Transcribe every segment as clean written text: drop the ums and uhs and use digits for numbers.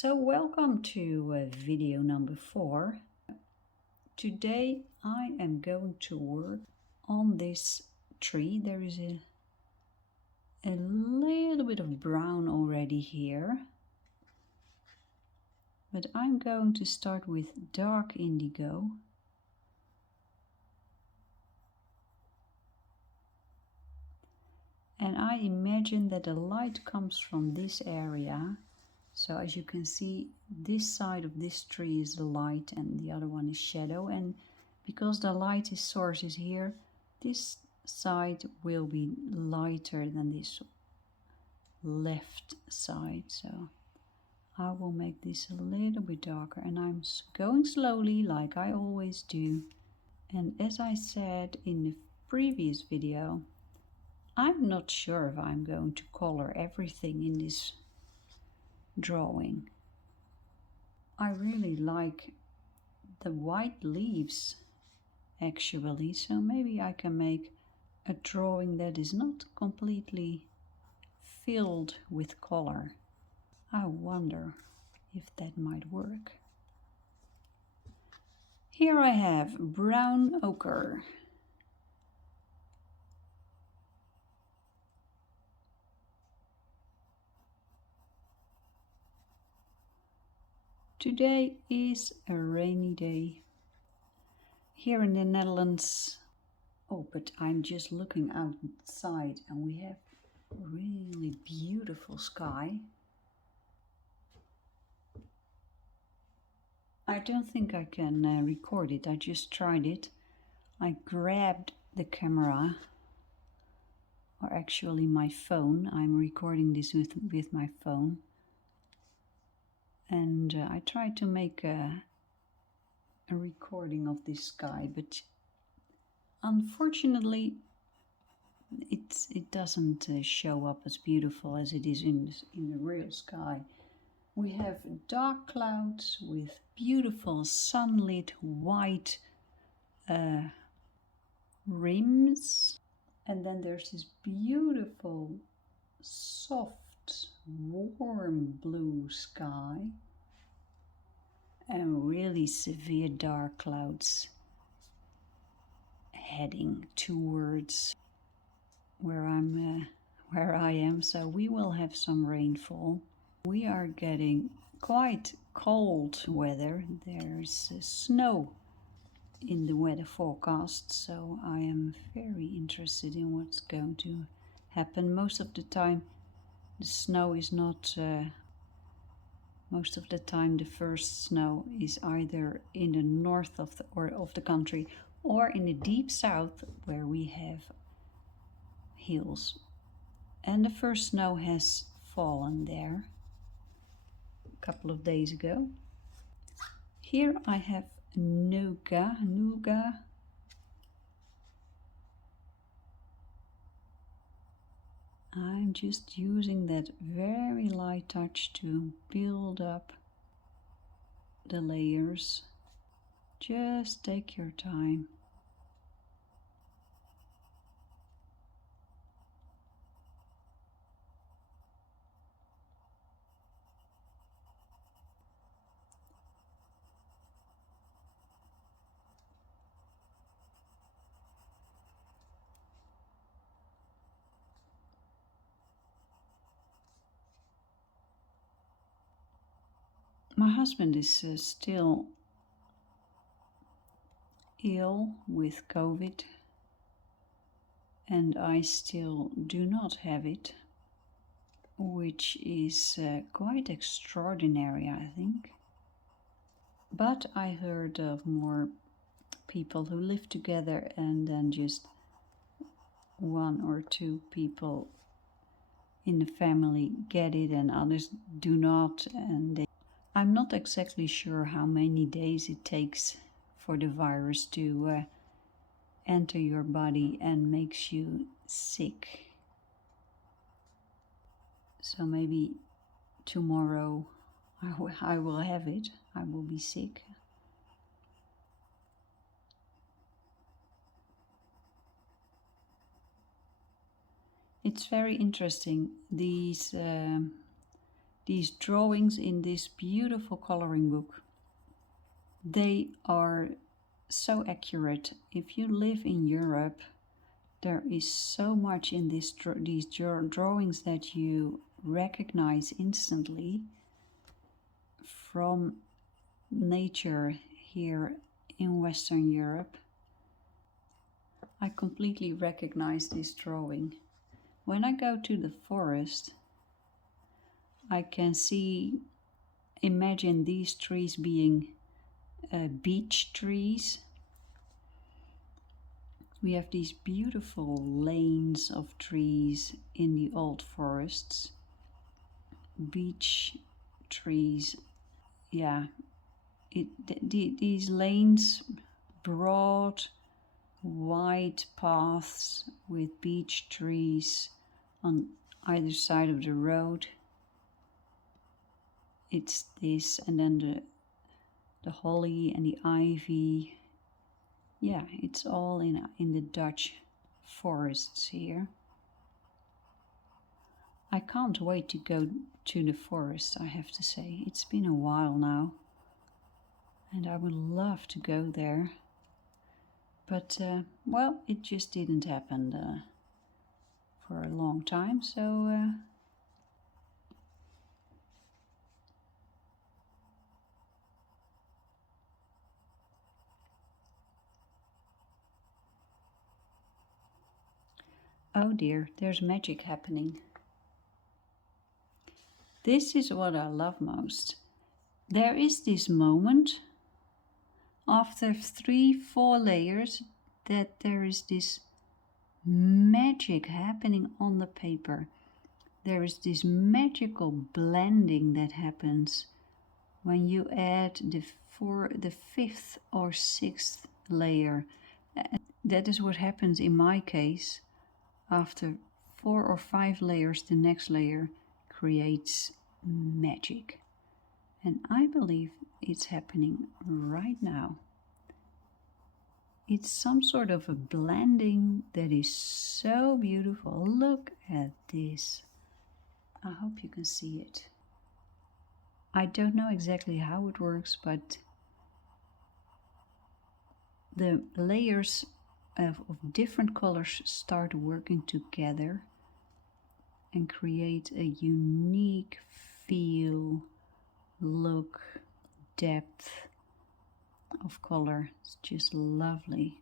So welcome to video number 4. Today I am going to work on this tree. There is a little bit of brown already here, but I'm going to start with dark indigo. And I imagine that the light comes from this area. So as you can see, this side of this tree is the light and the other one is shadow. And because the light source is here, this side will be lighter than this left side. So I will make this a little bit darker, and I'm going slowly like I always do. And as I said in the previous video, I'm not sure if I'm going to color everything in this drawing. I really like the white leaves actually, so maybe I can make a drawing that is not completely filled with color. I wonder if that might work. Here I have brown ochre. Today is a rainy day here in the Netherlands. Oh, but I'm just looking outside and we have really beautiful sky. I don't think I can record it. I just tried it. I grabbed the camera, or actually my phone. I'm recording this with my phone. And I tried to make a recording of this sky, but unfortunately it doesn't show up as beautiful as it is in the real sky. We have dark clouds with beautiful sunlit white rims, and then there's this beautiful soft warm blue sky and really severe dark clouds heading towards where I am, so we will have some rainfall. We are getting quite cold weather. There's snow in the weather forecast, so I am very interested in what's going to happen. Most of the time the snow is not, most of the time the first snow is either in the north of the country or in the deep south where we have hills. And the first snow has fallen there a couple of days ago. Here I have nougat. I'm just using that very light touch to build up the layers. Just take your time. My husband is still ill with COVID, and I still do not have it, which is quite extraordinary, I think. But I heard of more people who live together and then just one or two people in the family get it and others do not, and I'm not exactly sure how many days it takes for the virus to enter your body and makes you sick. So maybe tomorrow I will have it. I will be sick. It's very interesting. These these drawings in this beautiful coloring book. They are so accurate. If you live in Europe, there is so much in these drawings that you recognize instantly from nature here in Western Europe. I completely recognize this drawing. When I go to the forest, I can imagine these trees being beech trees. We have these beautiful lanes of trees in the old forests. Beech trees, yeah. These lanes, broad, wide paths with beech trees on either side of the road. It's this, and then the holly and the ivy. Yeah, it's all in the Dutch forests here. I can't wait to go to the forest, I have to say. It's been a while now, and I would love to go there. But, well, it just didn't happen for a long time, so... Oh dear, there's magic happening. This is what I love most. There is this moment after 3-4 layers that there is this magic happening on the paper. There is this magical blending that happens when you add the 5th or 6th layer. That is what happens in my case. After 4 or 5 layers, the next layer creates magic. And I believe it's happening right now. It's some sort of a blending that is so beautiful. Look at this. I hope you can see it. I don't know exactly how it works, but the layers of different colors start working together and create a unique feel, look, depth of color. It's just lovely,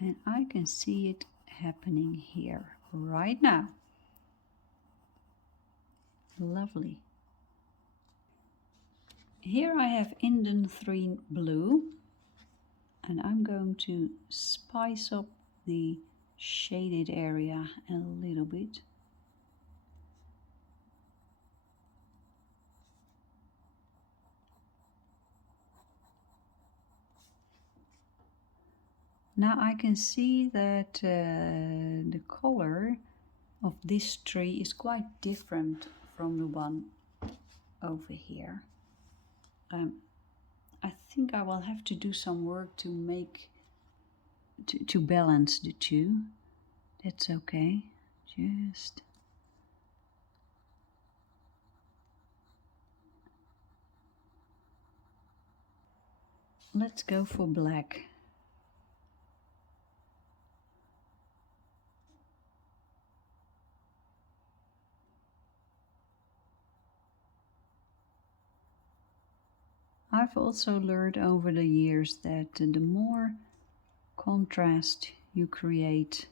and I can see it happening here right now. Lovely. Here I have Indanthrene blue, and I'm going to spice up the shaded area a little bit. Now I can see that the color of this tree is quite different from the one over here. I think I will have to do some work to balance the two. That's okay. Just let's go for black. I've also learned over the years that the more contrast you create,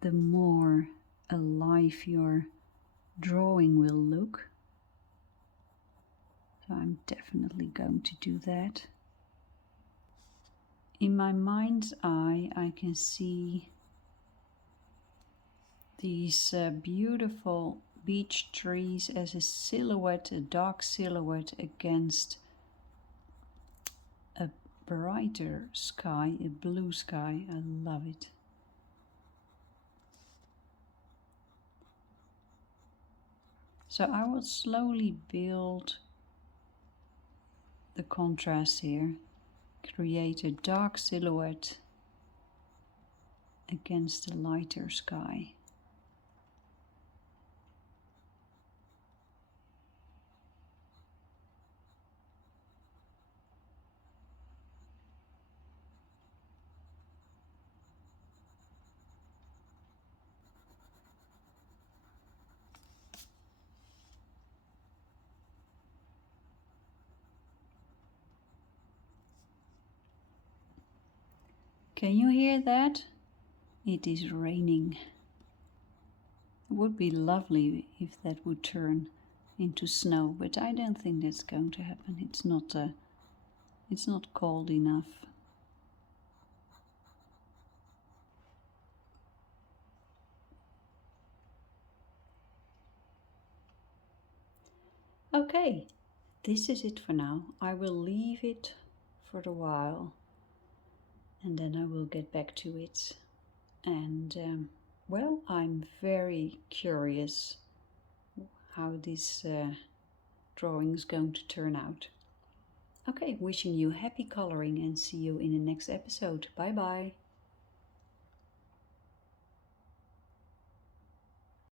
the more alive your drawing will look. So I'm definitely going to do that. In my mind's eye, I can see these beautiful beech trees as a silhouette, a dark silhouette against a brighter sky, a blue sky. I love it. So I will slowly build the contrast here, create a dark silhouette against the lighter sky. Can you hear that? It is raining. It would be lovely if that would turn into snow, but I don't think that's going to happen. It's not cold enough. Okay, this is it for now. I will leave it for a while and then I will get back to it. And well, I'm very curious how this drawing is going to turn out. Okay, wishing you happy coloring and see you in the next episode. Bye bye.